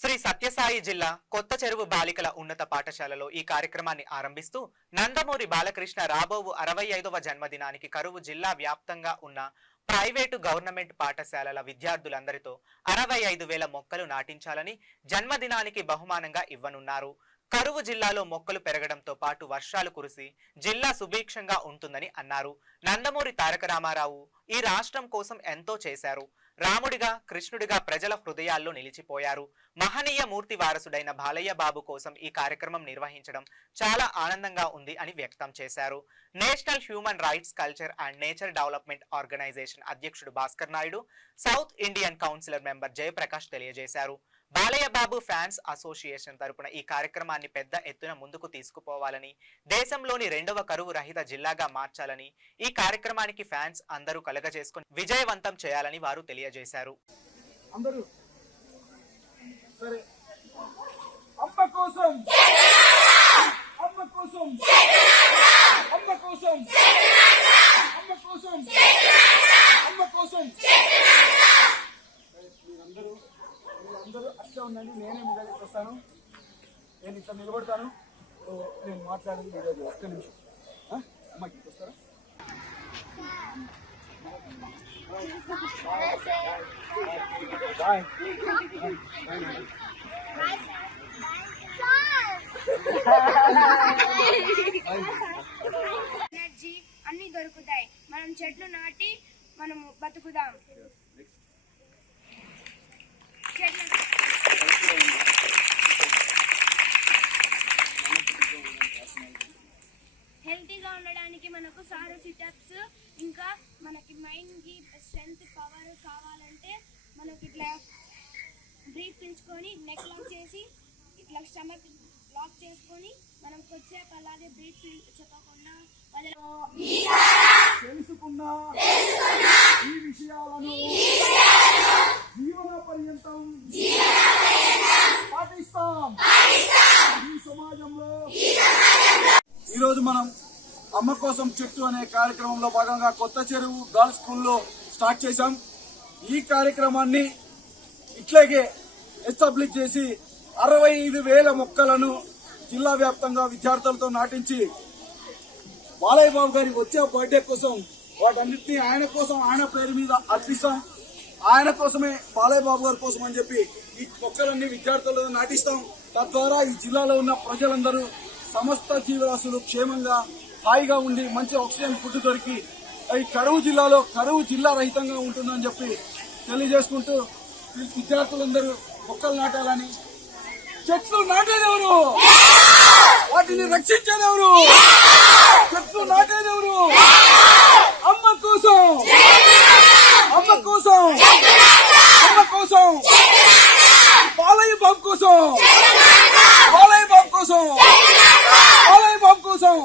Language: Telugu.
శ్రీ సత్యసాయి జిల్లా కొత్త చెరువు బాలికల ఉన్నత పాఠశాలలో ఈ కార్యక్రమాన్ని ఆరంభిస్తూ నందమూరి బాలకృష్ణ రాబోవు 65వ జన్మదినానికి కరువు జిల్లా వ్యాప్తంగా ఉన్న ప్రైవేటు గవర్నమెంట్ పాఠశాలల విద్యార్థులందరితో 65,000 మొక్కలు నాటించాలని జన్మదినానికి బహుమానంగా ఇవ్వనున్నారు. కరువు జిల్లాలో మొక్కలు పెరగడంతో పాటు వర్షాలు కురిసి జిల్లా సుభిక్షంగా ఉంటుందని అన్నారు. నందమూరి తారక రామారావు ఈ రాష్ట్రం కోసం ఎంతో చేశారు. రాముడిగా కృష్ణుడిగా ప్రజల హృదయాల్లో నిలిచిపోయారు. మహనీయ మూర్తి వారసుడైన బాలయ్య బాబు కోసం ఈ కార్యక్రమం నిర్వహించడం చాలా ఆనందంగా ఉంది అని వ్యక్తం చేశారు. National human rights culture and nature development organisation అధ్యక్షుడు Bhaskar Naidu, south Indian councillor member Jayaprakash తెలియజేశారు. బాలయ్య బాబు ఫ్యాన్స్ అసోసియేషన్ తరపున ఈ కార్యక్రమాన్ని పెద్ద ఎత్తున ముందుకు తీసుకుపోవాలని, దేశంలోని 2వ కరువు రహిత జిల్లాగా మార్చాలని, ఈ కార్యక్రమానికి ఫ్యాన్స్ అందరూ కలగజేసుకుని విజయవంతం చేయాలని వారు తెలియజేశారు. అందరూ అట్లా ఉండండి. నేనే మీ దగ్గరికి వస్తాను. నేను ఇట్లా నిలబడతాను. నేను మాట్లాడేది ఈరోజు ఒక్క నిమిషం. అమ్మకి వస్తారా? ఎనర్జీ అన్ని దొరుకుతాయి. మనం చెట్లు నాటి మనం బతుకుదాం. హెల్తీగా ఉండడానికి మనకు సారు సిటప్స్, ఇంకా మనకి మైండ్కి స్ట్రెంత్ పవర్ కావాలంటే మనకి ఇట్లా బ్రీత్ పీల్చుకొని నెక్ లాక్ చేసి ఇట్లా స్టమక్ లాక్ చేసుకొని మనం కొద్దిసేపు అలాగే బ్రీత్ పీల్చుకోకుండా తెలుసుకున్న ఈ విషయాలను జీవన పర్యంతం పాటిస్తాం. ఈ సమాజంలో ఈరోజు మనం అమ్మ కోసం చెట్టు అనే కార్యక్రమంలో భాగంగా కొత్త చెరువు గర్ల్స్ స్కూల్లో స్టార్ట్ చేశాం. ఈ కార్యక్రమాన్ని ఇట్లాగే ఎస్టాబ్లిష్ చేసి 65,000 మొక్కలను జిల్లా వ్యాప్తంగా విద్యార్థులతో నాటించి బాలయ్య బాబు గారి వచ్చే బర్త్డే కోసం వాటన్నిటినీ ఆయన కోసం ఆయన పేరు మీద అర్పిస్తాం. ఆయన కోసమే బాలయ్య బాబు గారి కోసం అని చెప్పి ఈ మొక్కలన్నీ విద్యార్థులతో నాటిస్తాం. తద్వారా ఈ జిల్లాలో ఉన్న ప్రజలందరూ సమస్త జీవరాశులు క్షేమంగా హాయిగా ఉండి మంచి ఆక్సిజన్ ఫుడ్ దొరికి ఈ కరువు జిల్లాలో కరువు జిల్లా రహితంగా ఉంటుందని చెప్పి తెలియజేసుకుంటూ విద్యార్థులందరూ మొక్కలు నాటాలని. చెట్లు నాటేదెవరు? వాటిని రక్షించేదెవరు? చెట్లు నాటేదెవరు? అమ్మ కోసం, అమ్మ కోసం, అమ్మ కోసం, బాలయ్య బాబు కోసం, బాలయ్య బాబు కోసం, బాలయ్య బాబు కోసం.